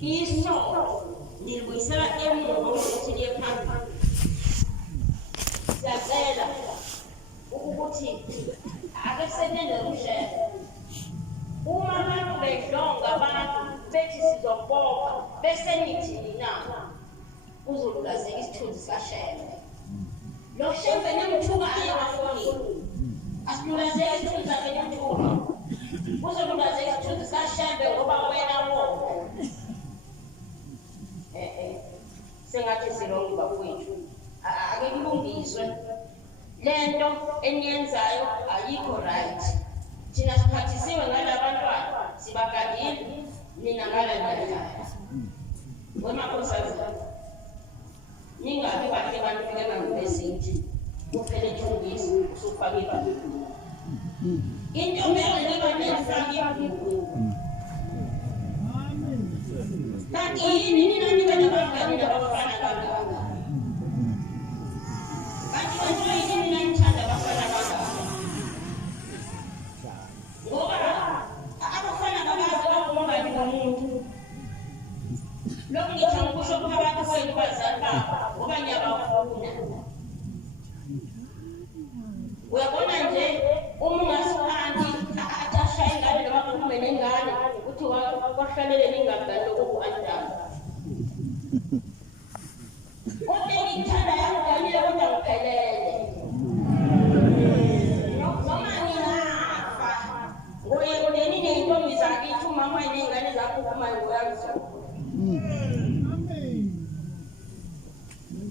iso nilibuyisela emuva ukuthi liye phambili. Siyacela ukuthi ake senele ukushela. Uma abantu bedlonga abantu bethi sizobopha bese nithi na uzolulazeka isithunzi sashela. Lo shembe nemthuka ayabafoni. Asilulazeka isithunzi sakhe nemthuka. Uzolulazeka isithunzi sashembe ngoba wena wona. Sengathi silonke bafowethu. Ake kulungiswe. Lento eniyenzayo ayikho right. Thina siphathisiwe ngalabantwana sibagadile nina ngalandela. Wemakhosazi ningabe bahle abantu fike bangibesithi kuphela ithungisi usufaka ibali. Into mele nifake ibali. Kanti yini nina nibe nabangani nabafana kangaka? Kanti wena yini nina nithanda abafana kangaka? Ngoba abafana kabazi abangomngani bomuntu. Lokhu ngithi ngikusho phakathi kwenu bazali babo ngoba ngiyabafuna. Uyabona nje uma ungasiphansi atashaye ingane noma kukhulume nengane uthi wahlalele ningabani lokhu andaba. Kodwa ngithanda yangiganile kodwa ngiphelele. Noma ngingafa ngoye kuneni neyintombi zakithi umama neyingane zakho ukumayo ngoyangizona.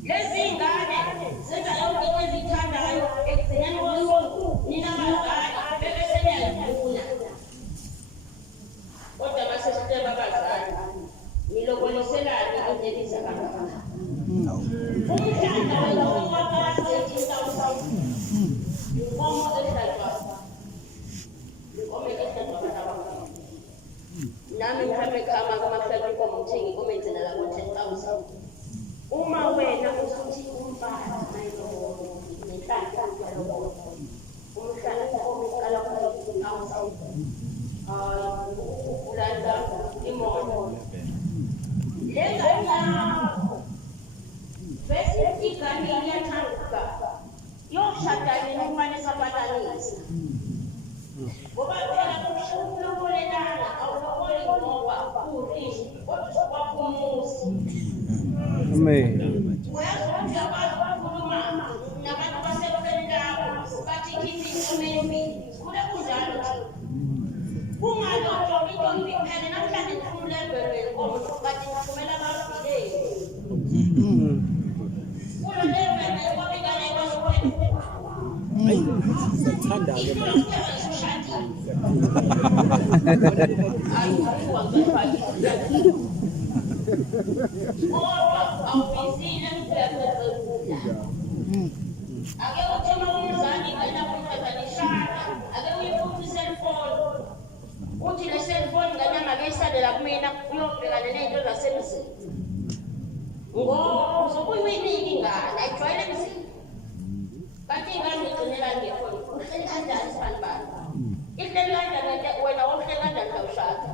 Lezi ngane zenza yonke into ezithandayo ekugcineni kosuku nina bazali bebe seniyazifuna. Kodwa mase siteba abazali nilokoliselani indleliza kangaka. Umhlanga wawakasiethisa usawu. Inkomo ehlatshwa. Inkomo ehlatshwa abantu. Nami ngihambe khama kamahlala inkomo ngithenga inkomo enzela la 10,000. Uma wena usuthi umfana mayilo nenhlanhla yalo umhlala inkomo iqala ulanda imoto lenga yakho bese igane iyathanda yoshada nemane sabatanisa ngoba phela ukulobolelana awuloboli ngoba uthi kodwa kwaphumusi. Amen. Uyazi abantu bakhuluma nabantu basebendayo bathi kithi umemi kule kunjalo kungalotshwa intombi phela namhlanje ngifumulebele inkomo bathi ngifumela ababhileni kulo lebele kwabikane kwasokwenye Hayi sathanda ke manje. Awubizile mfethu. Ake uthema umzali ngena kumthathanishana. Ake uyiphuthe cellphone. Uthi le cellphone ngane ngake isadela kumina uyobhekana nezinto zasemzini. Ngoba uzokuyini ingane ayijwayele emzini. Kanti ingane igcinela ngefoni. Uhleli kanjani sibani? Ihleli kanjani wena wohleli kanjani kawushada?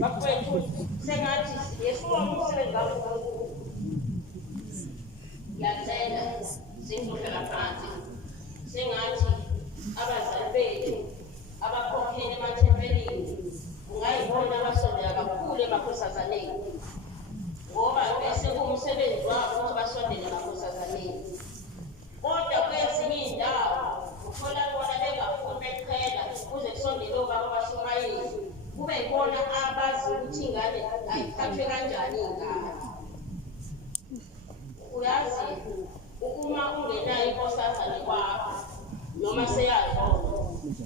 Bafowethu sengathi yesuka umsebenzi wakho. Yacela singohlela phansi. Sengathi abazali bethu abakhokheli emathempelini ungayibona abasondela kakhulu emakhosazaneni. Ngoba bese kumsebenzi wabo ukuthi basondele emakhosazaneni. Kodwa kwezinye indawo uthola bona bengafuni beqhela kuze kusondele obaba abashumayeli. Kube yibona abazi ukuthi ingane ayiphathwe kanjani ingane. Uyazi uma ungenayo inkosazane kwakho noma seyazona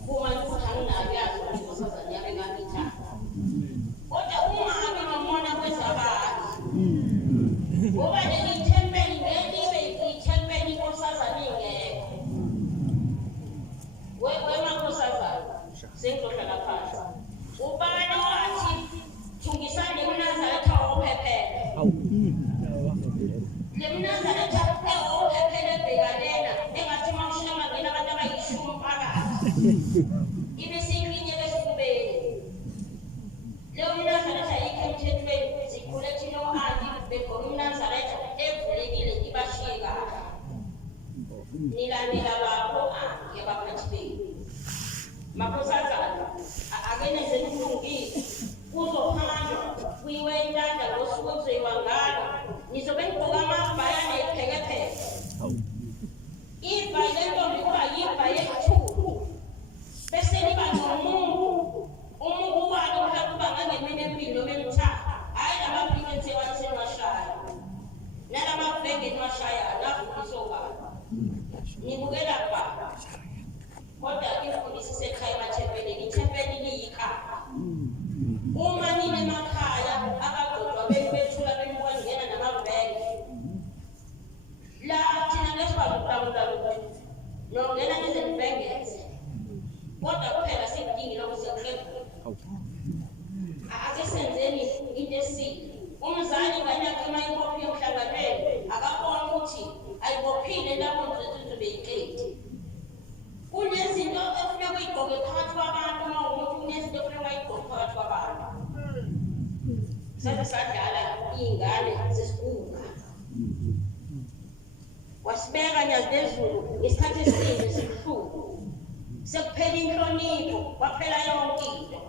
uma ukuthi anginayo yazi inkosazane yami ngangithanda. Kodwa uma abe nomona kwezabanye ngoba leli thempeli ngelibe ithempeli inkosazane ingekho. Wemakhosazane sengizohlala phansi. Ubani wathi thungisane uNazaretha ophephele. Le Nazaretha ophephele bhekanena engathi mawushanga ngena abantu abayishumi phakathi. Ibe siyinye besifubeni. ake senzeni into esile umzali ingane yakhe uma ibophe emhlanganweni akabona ukuthi ayibophile lapho nje beyiqedi kunezinto efuneka uyigqoke phakathi kwabantu uma umuntu kunezinto efuneka uyigqoke phakathi kwabantu sadlala iy'ngane zesikhunga wasibeka nyazezulu ngesikhathi esiningi esibuhlungu sekuphela inhlonipho kwaphela yonke into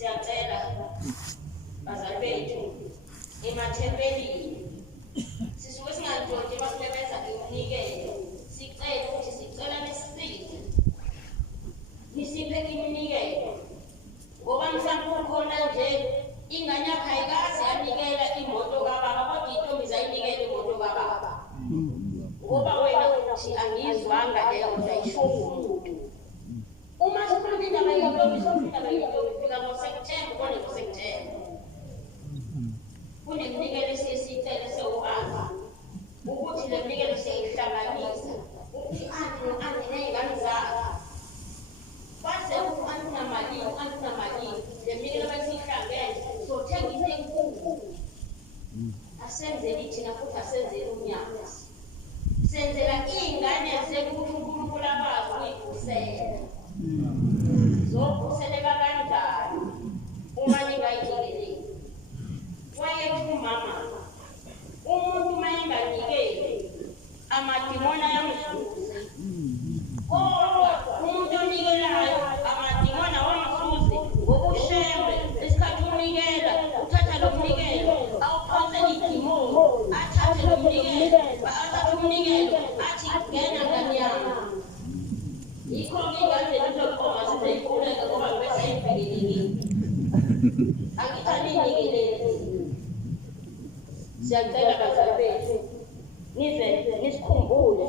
siyacela bazali bethu emathempelini sisuke singadonti emahlebeza iminikelo sicela ukuthi sicela nesisize nisiphe iminikelo ngoba mhlawumbe ukhona nje ingane yakho ayikaze yanikela imoto kababa kodwa intombi zayinikela imoto kababa ngoba wena uthi angizwanga leyo nto ayisho umuntu uma sikhuluma indaba yentombi sofika yentombi fika ngoSeptember kone ngoSeptember kuneminikelo esiyicela sewuhamba ukuthi le minikelo siyayihlanganisa ukuthi anti no-anti ney'ngane zakhe base u-anti namalini le minikelo besiyihlangene sothenga into enkulu asenzeli thina futhi asenzeli unyaka senzela iy'ngane zekuthi uNkulunkulu akwazi ukuyivusela zokhuseleka kanjani uma ningayinikeli wayethi umama umuntu uma enganikeli amadimoni ayamzuza kodwa umuntu onikelayo amadimoni awamzuzi ngokushembe isikhathi unikela uthatha lo mnikelo awuphonsele idimoni athathe lo mnikelo athathe umnikelo athi ngena ngani yami yikho-ke ingane lizokhoma sizeyikhuleka ngoba bese ayibhekelekile angithaninikelela siyacela bazali bethu nize nisikhumbule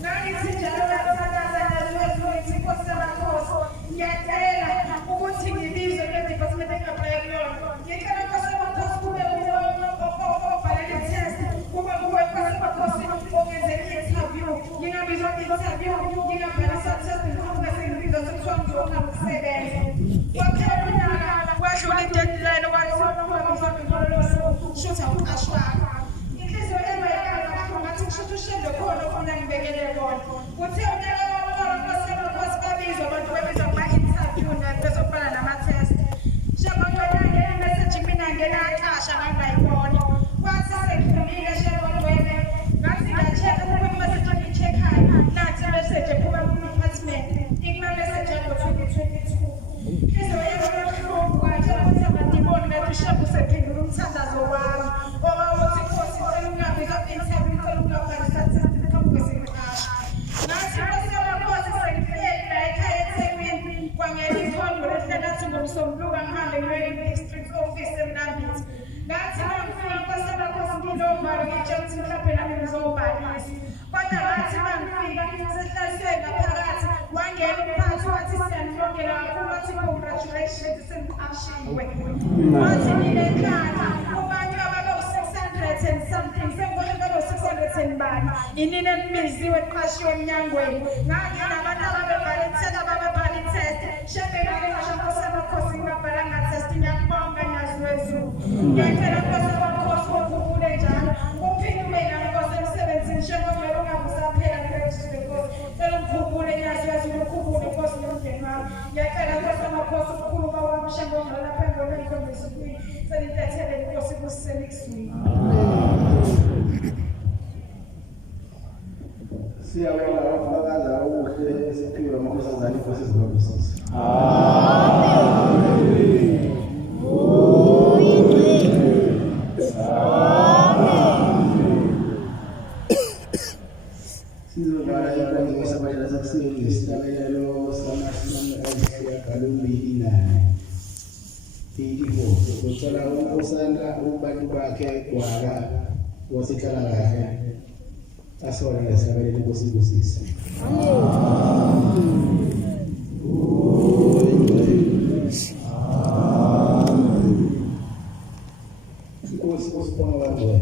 Nani ukusebenza. Kwaphela unyaka wadlula i-deadline shutha umqashi wakho. Inhliziyo yami ayikhala kabuhlungu ngathi kushuthi ushembe khona ofuna ngibekele kona. Kuthe unyaka wamakhosi babizwa abantu babizwa kuma-interview bezofana nama-test. Sheba ngangena imeseji mina ngenaqasha ngangayibona. Kwathi sekudlulile sheba ngwene ngathi ngiyacheka kuba imeseji engiyi-check-ayo nathi imeseji ephuma ku-department ikuma-meseji ango-2022. Inhliziyo yami kabuhlungu ngatshela ukuthi abadiboni ngathi usheba usephendula umthandazo wami owawuthi Nkosi ngicela ungabiza ku-interview ngicela ungabhalisa phambi kwesikhashi. Ngathi Nkosi yamakhosi sengifike la ekhaya eThekwini kwangena ikhombo lehlelathi ngomsombuluko ngihambe ngiye e-district office eMnambithi. Ngathi mangifika Nkosi yamakhosi ngilombalo ngitshela ukuthi mhlawumbe nami ngizobhalisa. Kodwa ngathi mangifika sehlaliswe ngaphakathi wangena umphathi wathi siyanibongela kakhulu wathi congratulations sengiqashiwe. Wathi nginekhaya kubantu ababe-600 and something sengibona babe-600 and bani inini enimiziwe eqashiwe emnyangweni. Nganginabantu ababe-volunteer ababe-test shebe ngake ngasho Nkosi yamakhosi ngingabhalanga test ngiyakubonga Nyazwezulu. Ngiyacela Nkosi yamakhosi ukhumbule njalo uphinde ube nami Nkosi emsebenzini shebe ngeke ungabusaphela ngiregister Nkosi cela ungikhumbule Nyazwezulu ukhumbule Nkosi nomndeni wami. Ngiyacela Nkosi yamakhosi ukukhuluma wami shebe ngeke lapha engibona ngikhombisa selintethele Nkosi kusise next week. Siyabonga abafakazi okuhle esiphiwe amakhosazana inkosi ezinobusisi. Sizobala inkonzo yesabajela sakuseni isitabelelo samashumi ayisishiyagalombili nane. 84 kucela unkosana ubantu bakhe gwala wasenhlalakahle asona lesabelelo inkosi ibusise. Inkosi usibonga kangcono.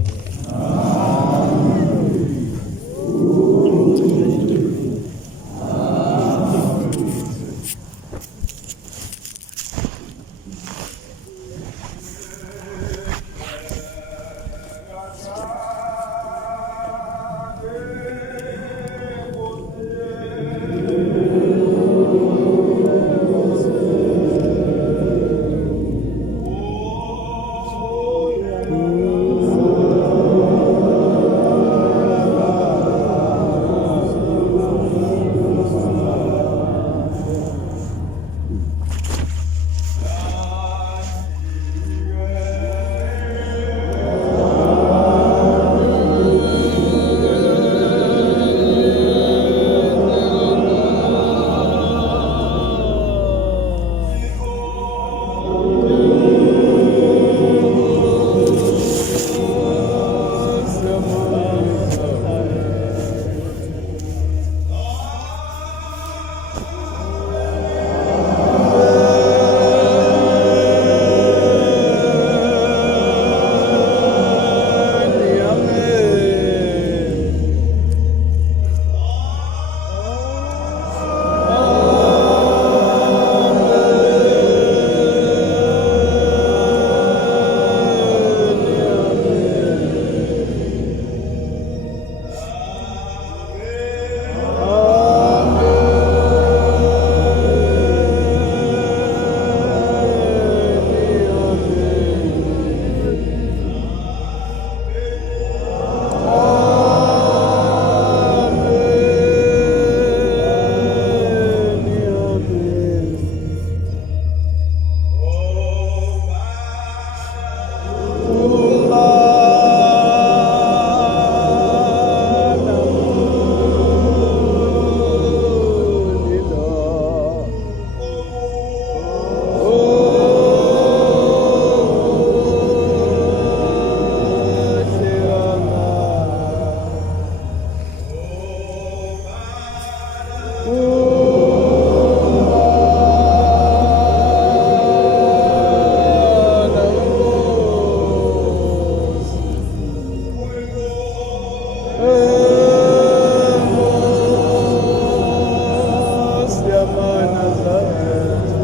Siapa Nazareth.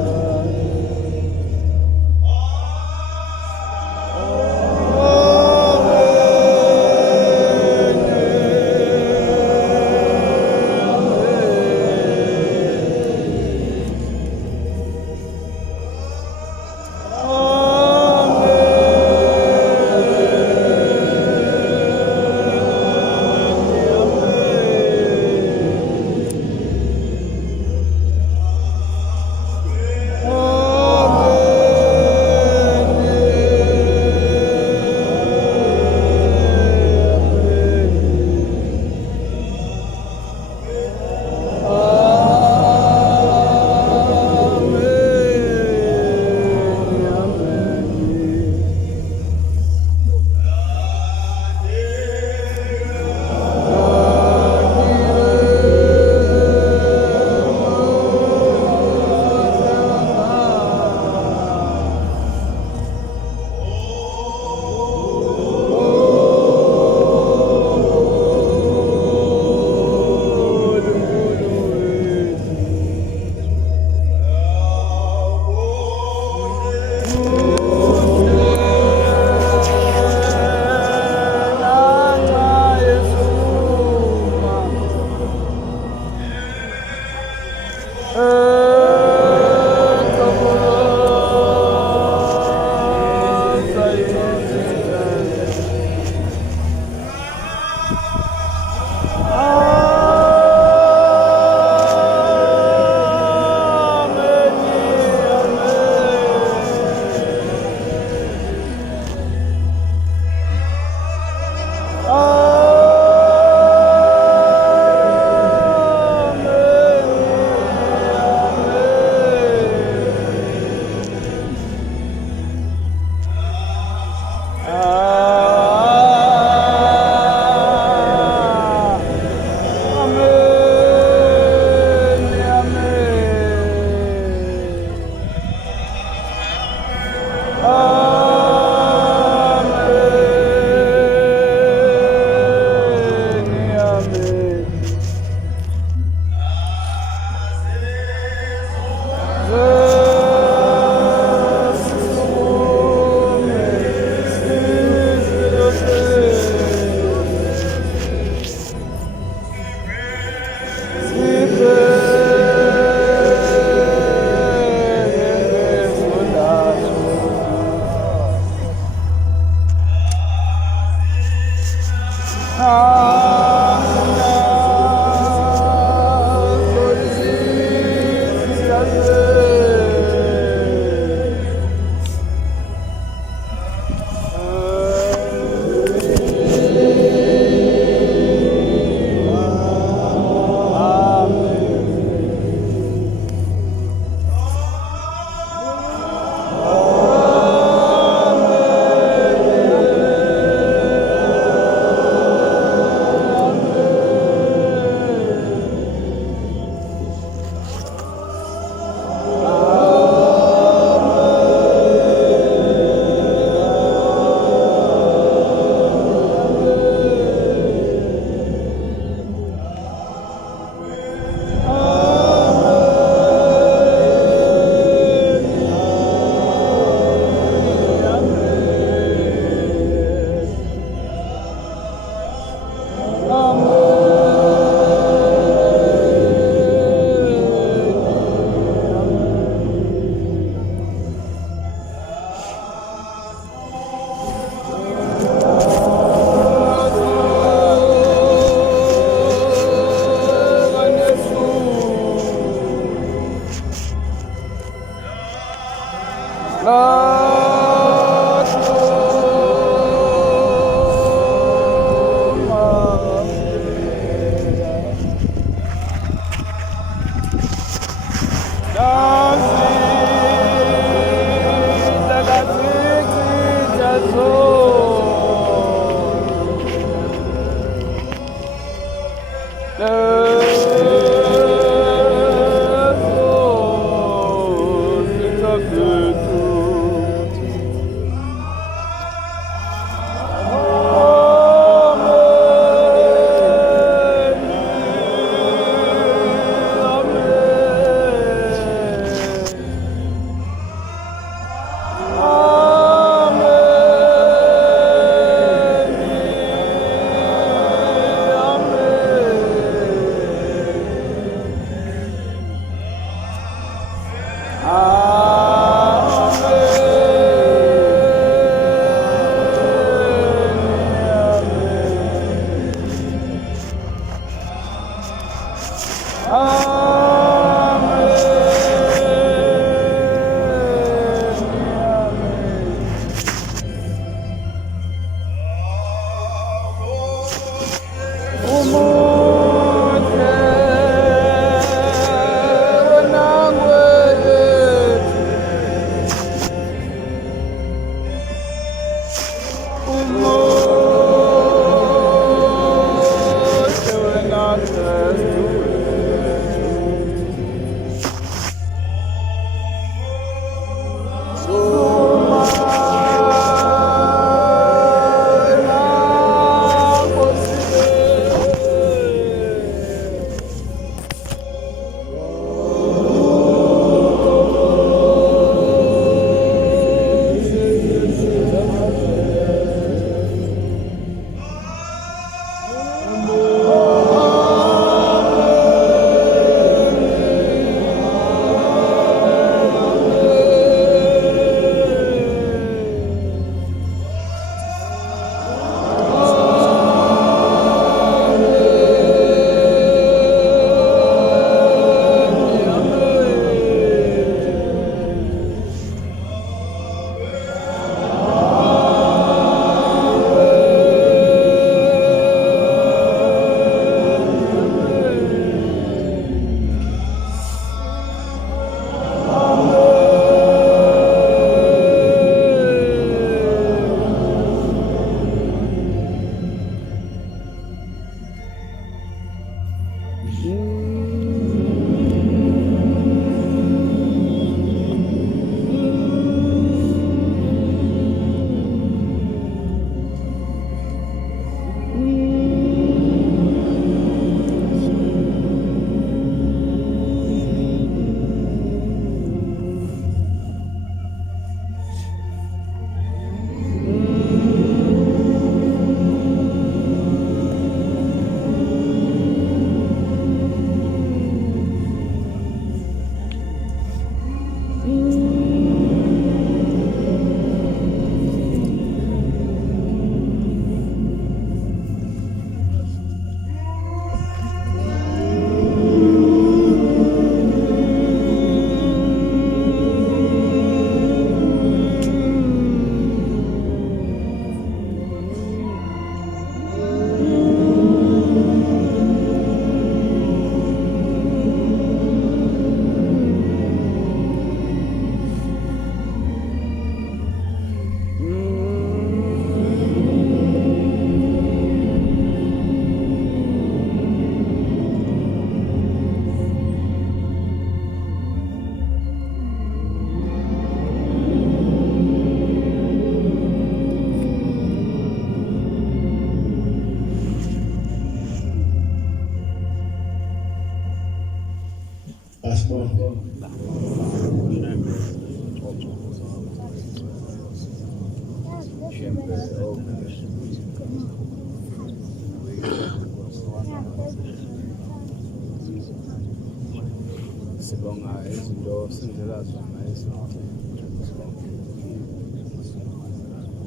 Sibonga izinto senzela zona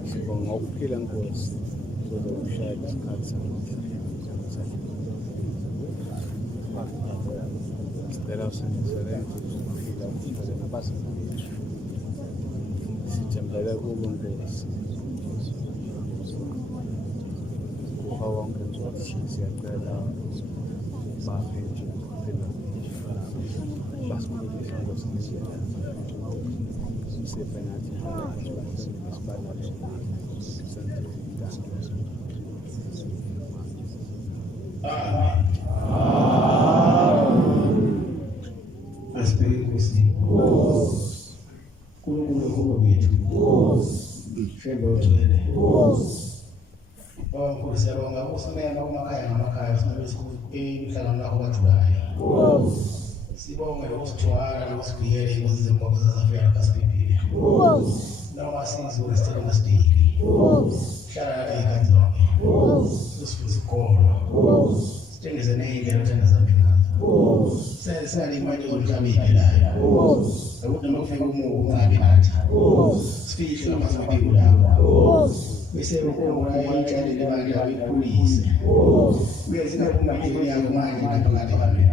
sibonga ukuphila Nkosi sokushaya isikhathi sicela usengisebenze ukuphila ukuphila nabasebenzi sithembele kubo Nkosi kuba wonke nje siyacela bafethu phela basifundisa Nkosi sisebenza Asibheke Nkosi. Kunkulunkulu wethu. Shembe ugcwele. Nkosi siyabonga usimema kumakhaya ngamakhaya singabe emhlangano lakho kaJulayi. Sibonge ukusithwala nokusivikela inkosi zempondo zazafika kasiphephile. Noma sizwe sicela ngasidili. Hlala la ekhaya zonke. Usifundise ukukholwa. Sitshengise neyindlela othanda zambe ngazo. Sesali manje zomhlaba iphelayo. Ukuthi noma kufika umubi ungabi nathi. Sifihle ngamazimpilo lakho. Bese ukubona itshalile manje ayikhulise. Uyenze kakhulu impilo yakho manje ngaphakathi kwami.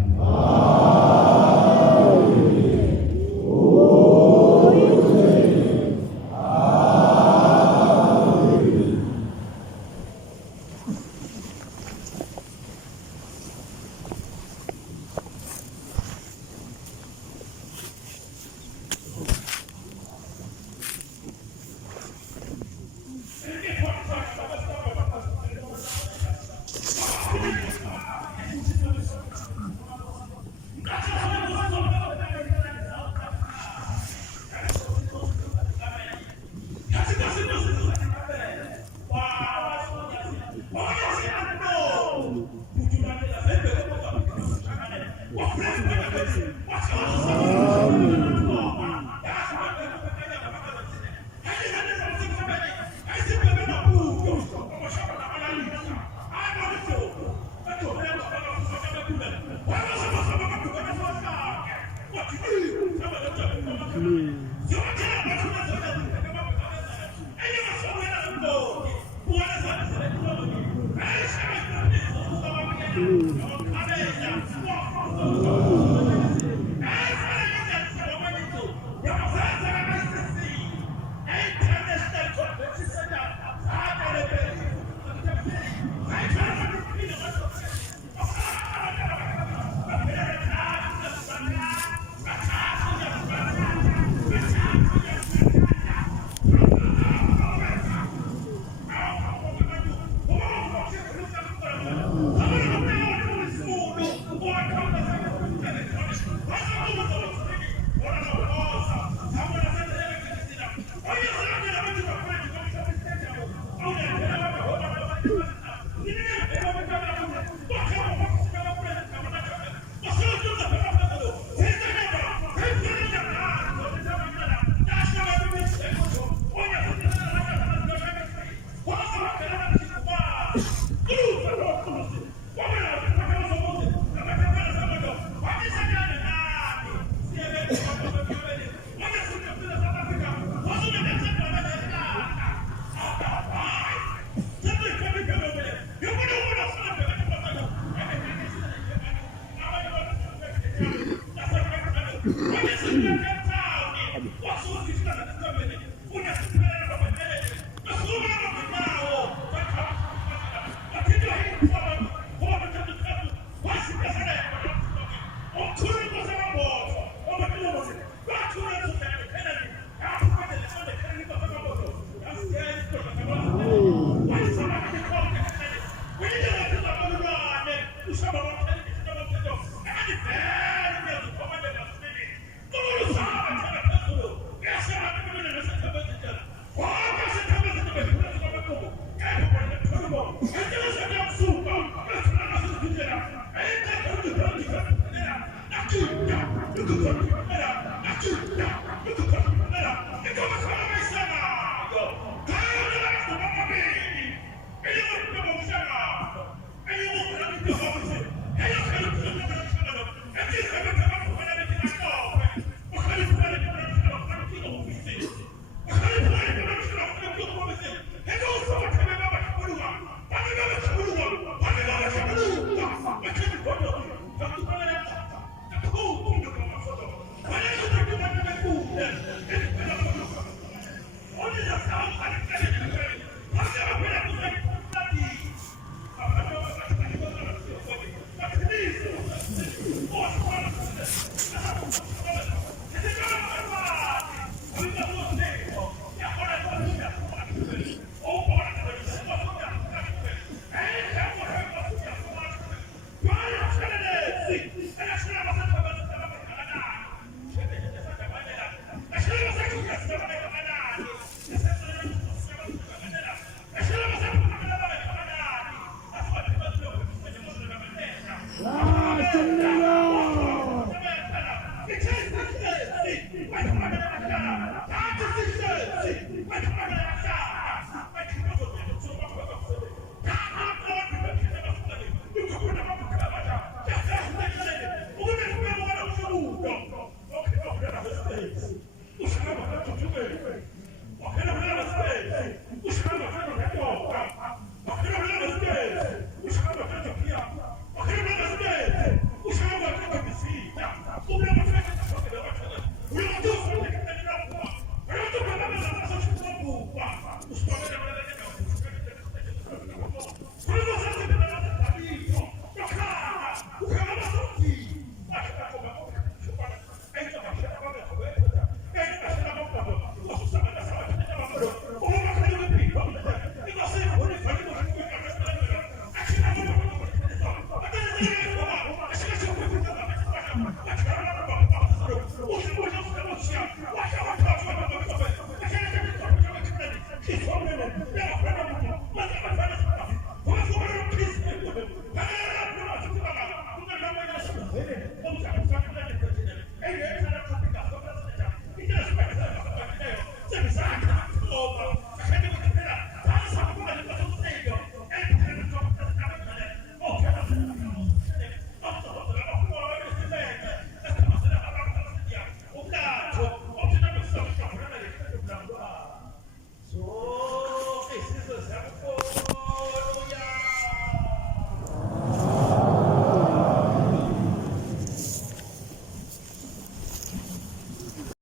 Usalama